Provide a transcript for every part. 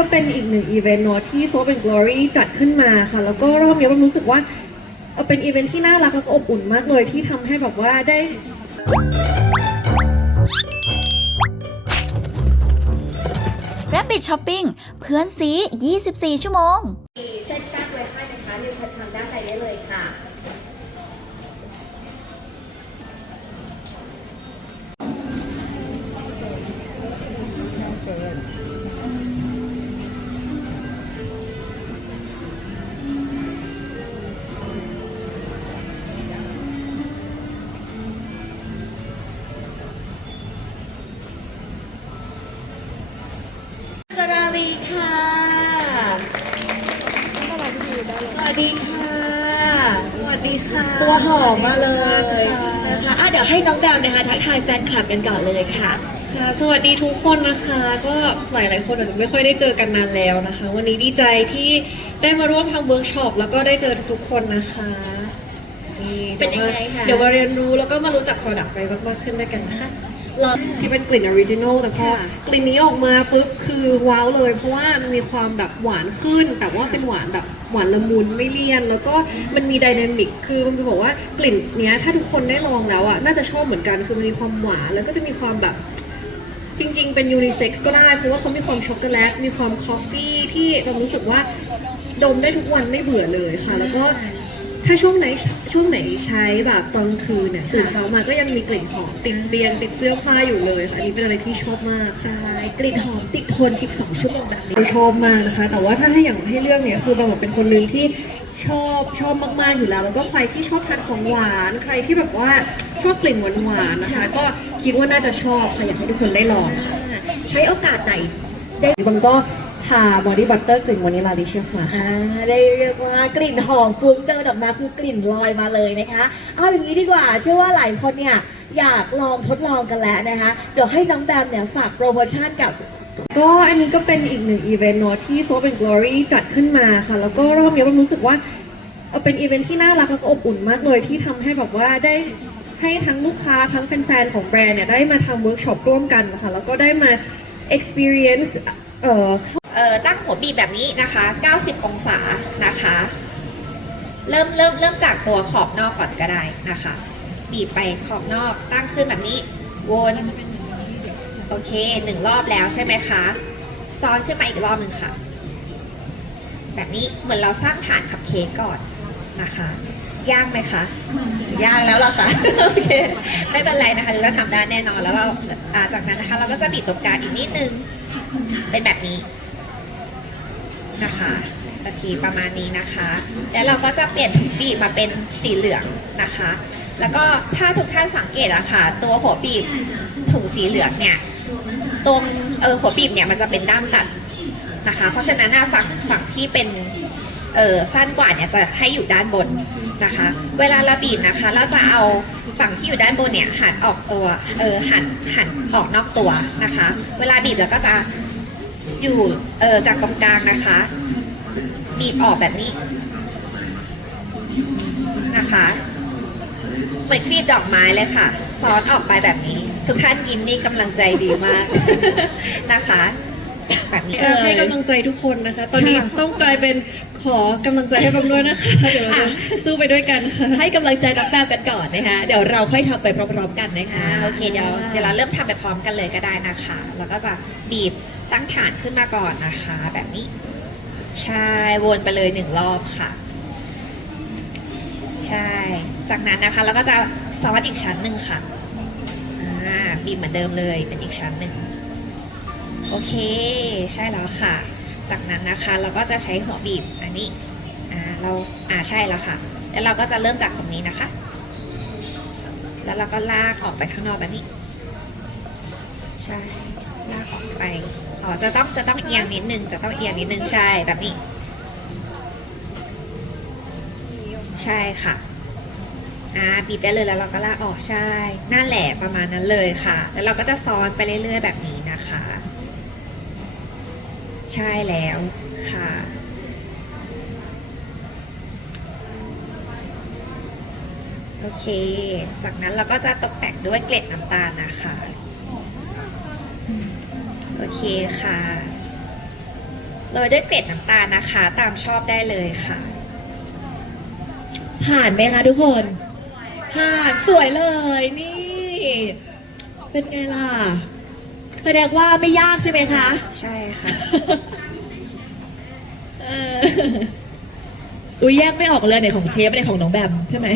ก็เป็นอีกหนึ่งอีเวนต์เนาะที่ So and Glory จัดขึ้นมาค่ะ แล้วก็รอบนี้เรารู้สึกว่าเออเป็นอีเวนต์ที่น่ารักแล้วก็อบอุ่นมากเลยที่ทำให้แบบว่าได้ Rabbit Shopping เพื่อนซี 24 ชั่วโมงเส้นกั้นไว้ให้นะคะเรียนเชิญทางด้านในได้เลยค่ะ เลยนะคะอะเดี๋ยวให้น้องดาวนะคะทักทายแฟนคลับกันก่อนเลยค่ะ ค่ะสวัสดีทุกคนนะคะ ก็หลาย ๆ คนอาจจะไม่ค่อยได้เจอกันนานแล้วนะคะ วันนี้ดีใจที่ได้มาร่วมทำเวิร์กช็อปแล้วก็ได้เจอทุกๆคนนะคะนี่เป็นยังไงคะ เดี๋ยวมาเรียนรู้แล้วก็มารู้จัก Product ไปมากๆขึ้นด้วยกันนะคะ รอที่เป็นกลิ่นออริจินอลแต่พอค่ะกลิ่นนี้ออกมาปุ๊บคือว้าวเลย เพราะว่ามันมีความแบบหวานขึ้น แต่ว่าเป็นหวานแบบหวานละมุนไม่เลี่ยน แล้วก็มันมีไดนามิกคือมันบอกว่ากลิ่นเนี้ยถ้าทุกคนได้ลองแล้วอะน่าจะชอบเหมือนกันคือมันมีความหวานแล้วก็จะมีความแบบ จริงๆ เป็นยูนิเซ็กซ์ก็ได้ เพราะว่าเขามีความช็อกโกแลต มีความคอฟฟี่ที่เรารู้สึกว่าดมได้ทุกวันไม่เบื่อเลยค่ะ แล้วก็ ถ้าช่วงไหนช่วงไหนใช้แบบตอนคืนเนี่ยตื่นเช้ามาก็ยังมีกลิ่นหอมติดเตียงติดเสื้อผ้าอยู่เลยค่ะอันนี้เป็นอะไรที่ชอบมากใช่กลิ่นหอมติดทน 12 ชั่วโมงแบบนี้ชอบมากนะคะ แต่ว่าถ้าให้อย่างให้เลือกเนี่ยคือบางแบบเป็นคนหนึงที่ชอบชอบมากๆอยู่แล้วแล้วก็ใครที่ชอบทานของหวานใครที่แบบว่าชอบกลิ่นหวานๆนะคะ ก็คิดว่าน่าจะชอบค่ะอยากให้ทุกคนได้ลองค่ะใช้โอกาสไหนบางก็ ทาบอดี้บัตเตอร์กลิ่นวานิลาดิเชียสมาค่ะ อ่าได้เรียกว่ากลิ่นหอมฟุ้งเดินออกมาคือกลิ่นลอยมาเลยนะคะ เอาอย่างนี้ดีกว่า เชื่อว่าหลายคนเนี่ยอยากลองทดลองกันแล้วนะคะ เดี๋ยวให้น้องแบมเนี่ยฝากโปรโมชั่นกับ ก็อันนี้ก็เป็นอีกหนึ่งอีเวนต์เนาะที่ So and Glory จัดขึ้นมาค่ะ แล้วก็รอบนี้เรารู้สึกว่าเอ่อเป็นอีเวนต์ที่น่ารักแล้วก็อบอุ่นมากเลยที่ทำให้แบบว่าได้ให้ทั้งลูกค้าทั้งแฟนๆของแบรนด์เนี่ยได้มาทำเวิร์กช็อปร่วมกันนะคะแล้วก็ได้มา experience เอ่อเอ่อตั้งหัวบีบแบบนี้นะคะ 90 องศานะคะ เริ่มเริ่มเริ่มจากตัวขอบนอกก่อนก็ได้นะคะ บีบไปขอบนอกตั้งขึ้นแบบนี้ วนโอเคหนึ่งรอบแล้วใช่ไหมคะซ้อนขึ้นมาอีกรอบหนึ่งค่ะ แบบนี้เหมือนเราสร้างฐานคัพเค้กก่อนนะคะยากไหมคะยากแล้วหรอคะโอเคไม่เป็นไรนะคะเราทำได้แน่นอนแล้วเราอ่าจากนั้นนะคะ เราก็จะบีบตรงกลางอีกนิดนึงเป็นแบบนี้ นะคะตะกี้ประมาณนี้นะคะ แล้วเราก็จะเปลี่ยนบีบมาเป็นสีเหลืองนะคะ แล้วก็ถ้าทุกท่านสังเกตอะค่ะ ตัวหัวบีบถุงสีเหลืองเนี่ยตรงเออหัวบีบเนี่ยมันจะเป็นด้ามตัดนะคะ เพราะฉะนั้นฝั่งฝั่งที่เป็นเออสั้นกว่าเนี่ยจะให้อยู่ด้านบนนะคะ เวลาเราบีบนะคะ เราจะเอาฝั่งที่อยู่ด้านบนเนี่ยหันออกตัวเออหันหันออกนอกตัวนะคะ เวลาบีบแล้วก็จะ อยู่เออจากตรงกลางนะคะบีบออกแบบนี้นะคะ เหมือนคลีบดอกไม้เลยค่ะ ซ้อนออกไปแบบนี้ ทุกท่านยิ้มนี่กำลังใจดีมากนะคะ แบบนี้จะให้กำลังใจทุกคนนะคะ ตอนนี้ต้องกลายเป็นขอกำลังใจให้บางด้วยนะคะ เดี๋ยวเราจะสู้ไปด้วยกันค่ะ ให้กำลังใจน้องแบมกันก่อนนะคะเดี๋ยวเราค่อยทำไปพร้อมๆกันนะคะ อ่าโอเคเดี๋ยวเดี๋ยวเราเริ่มทำไปพร้อมกันเลยก็ได้นะคะ แล้วก็จะบีบ ตั้งฐานขึ้นมาก่อนนะคะ แบบนี้ ใช่วนไปเลยหนึ่งรอบค่ะ ใช่ จากนั้นนะคะเราก็จะซ้อนอีกชั้นหนึ่งค่ะอ่าบีบเหมือนเดิมเลยเป็นอีกชั้นหนึ่งโอเค ใช่แล้วค่ะ จากนั้นนะคะเราก็จะใช้หัวบีบอันนี้อ่าเราอ่าใช่แล้วค่ะ แล้วเราก็จะเริ่มจากตรงนี้นะคะ แล้วเราก็ลากออกไปข้างนอกแบบนี้ ใช่ ลากออกไปอ๋อจะต้องจะต้องเอียงนิดนึงจะต้องเอียงนิดนึงใช่แบบนี้ ใช่ค่ะอ่าบีบได้เลยแล้วเราก็ลากออกใช่นั่นแหละประมาณนั้นเลยค่ะ แล้วเราก็จะซ้อนไปเรื่อยๆแบบนี้นะคะ ใช่แล้วค่ะโอเค จากนั้นเราก็จะตกแต่งด้วยเกล็ดน้ำตาลนะคะ โอเคค่ะโรยด้วยเกล็ดน้ำตาลนะคะ ตามชอบได้เลยค่ะ ผ่านไหมคะทุกคนผ่านสวยเลยนี่ เป็นไงล่ะ แสดงว่าไม่ยากใช่ไหมคะ ใช่ค่ะเอออุ้ยแยกไม่ออกเลยในของเชฟในของน้องแบมใช่ไหม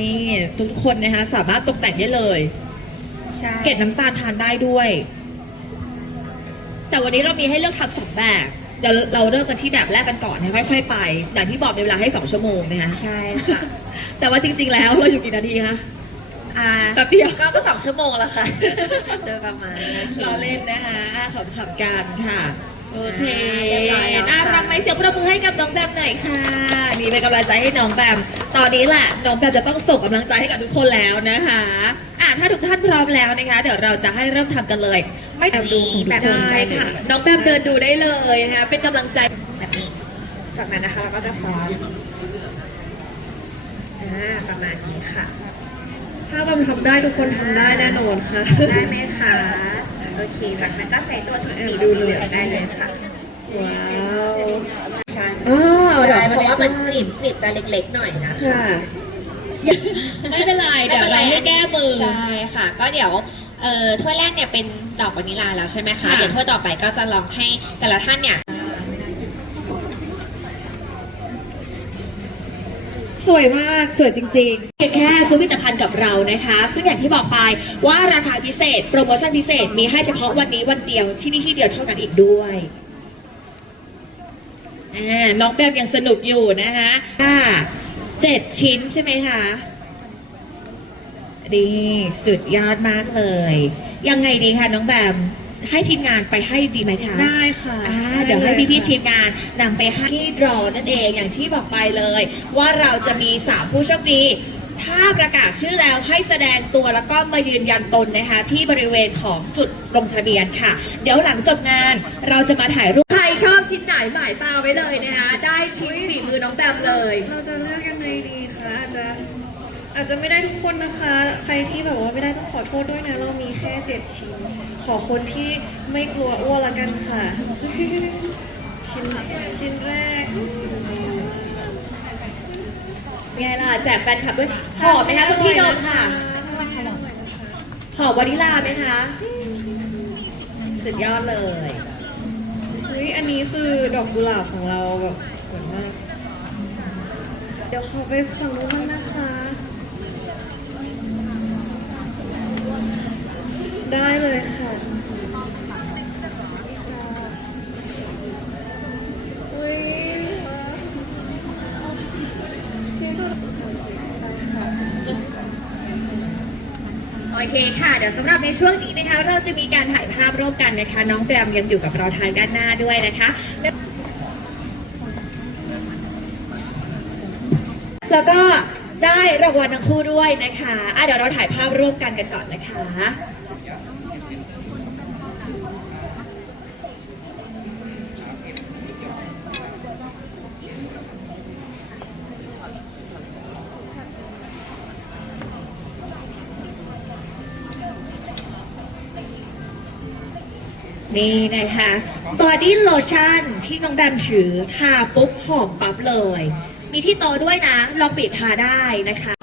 นี่ทุกคนนะคะสามารถตกแต่งได้เลย ใช่เกล็ดน้ำตาลทานได้ด้วย แต่วันนี้เรามีให้เลือกทำสองแบบเดี๋ยวเราเริ่มกันที่แบบแรกกันก่อนนะค่อยๆไปอย่างที่บอกในเวลาให้สองชั่วโมงนะคะใช่ค่ะ แต่ว่าจริง ๆ แล้วเราอยู่กี่นาทีคะอ่าแป๊บเดียวก็ก็สองชั่วโมงแล้วค่ะโดยประมาณนะเราเล่นนะคะขำขับกันค่ะ โอเคอ่าเรียบร้อยแล้วน่าค่ะรักไหมเสียงประมือให้กับน้องแบมหน่อยค่ะ นี่เป็นกำลังใจให้น้องแบม ตอนนี้แหละน้องแบมจะต้องส่งกำลังใจให้กับทุกคนแล้วนะคะอะถ้าทุกท่านพร้อมแล้วนะคะ เดี๋ยวเราจะให้เริ่มทำกันเลย ไม่แบบดูของทุกคนได้ได้เลยค่ะ น้องแบมเดินดูได้เลยนะคะเป็นกำลังใจแบบนี้จากนั้นนะคะเราก็จะซ้อนอ่าประมาณนี้ค่ะ ถ้าบำทำได้ทุกคนทำได้แน่นอนค่ะ ได้ไหมคะ โอเคจากนั้นก็ใช้ตัวถุงสีดูเหลืองได้เลยค่ะว้าวใช่อ๋อเดี๋ยวเพราะว่ามันขอกลีบกลีบจะเล็กๆหน่อยนะค่ะไม่เป็นไรเดี๋ยวเราให้แก้มือใช่ค่ะ ก็เดี๋ยวเอ่อถ้วยแรกเนี่ยเป็นดอกวานิลลาแล้วใช่ไหมคะค่ะเดี๋ยวถ้วยต่อไปก็จะลองให้แต่ละท่านเนี่ย สวยมาก สวยจริงๆเพียงแค่ซื้อผลิตภัณฑ์กับเรานะคะ ซึ่งอย่างที่บอกไปว่าราคาพิเศษ โปรโมชั่นพิเศษมีให้เฉพาะวันนี้วันเดียวที่นี่ที่เดียวเท่านั้นอีกด้วยอ่าน้องแบบยังสนุกอยู่นะคะค่ะเจ็ดชิ้นใช่ไหมคะดีสุดยอดมากเลย ยังไงดีคะน้องแบม ให้ทีมงานไปให้ดีไหมคะ ได้ค่ะอ่าเดี๋ยวให้พี่พี่ๆทีมงานนำไปให้ที่ดรอนั่นเองอย่างที่บอกไปเลย ว่าเราจะมีสามผู้โชคดี ถ้าประกาศชื่อแล้วให้แสดงตัวแล้วก็มายืนยันตนนะคะ ที่บริเวณของจุดลงทะเบียนค่ะ เดี๋ยวหลังจบงานเราจะมาถ่ายรูป ใครชอบชิ้นไหนหมายตาไว้เลยนะคะ ได้ชิ้นฝีมือน้องแบมเลย เราจะเลือกยังไงดีคะอาจจะ อาจจะไม่ได้ทุกคนนะคะ ใครที่แบบว่าไม่ได้ต้องขอโทษด้วยนะ เรามีแค่เจ็ดชิ้น ขอคนที่ไม่กลัวอ้วนละกันค่ะ ชิ้นชิ้นแรกไงล่ะแจกแฟนคลับด้วยหอมไหมคะคุณพี่นนท์ค่ะหอมวานิลลาไหมคะ สุดยอดเลยเฮ้ยอันนี้คือดอกกุหลาบของเราแบบสวยมาก เดี๋ยวขอไปฝั่งนู้นบ้างนะคะ ได้เลยค่ะอุ๊ยชิ้นสุดโอเคค่ะ เดี๋ยวสำหรับในช่วงนี้นะคะ เราจะมีการถ่ายภาพร่วมกันนะคะ น้องแบมยังอยู่กับเราทางด้านหน้าด้วยนะคะแล้วก็ได้รางวัลทั้งคู่ด้วยนะคะอะเดี๋ยวเราถ่ายภาพร่วมกันกันก่อนนะคะ นี่นะคะบอดี้โลชั่นที่น้องแบมถือทาปุ๊บหอมปั๊บเลย มีที่โตด้วยนะลองปิดทาได้นะคะ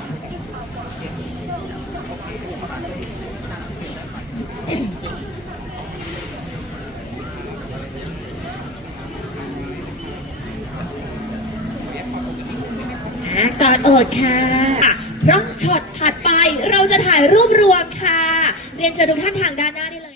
อะก่อนโอดค่ะร่องช็อตถัดไปเราจะถ่ายรูปรวมค่ะ เรียนเชิญทุกท่านทางด้านหน้านี่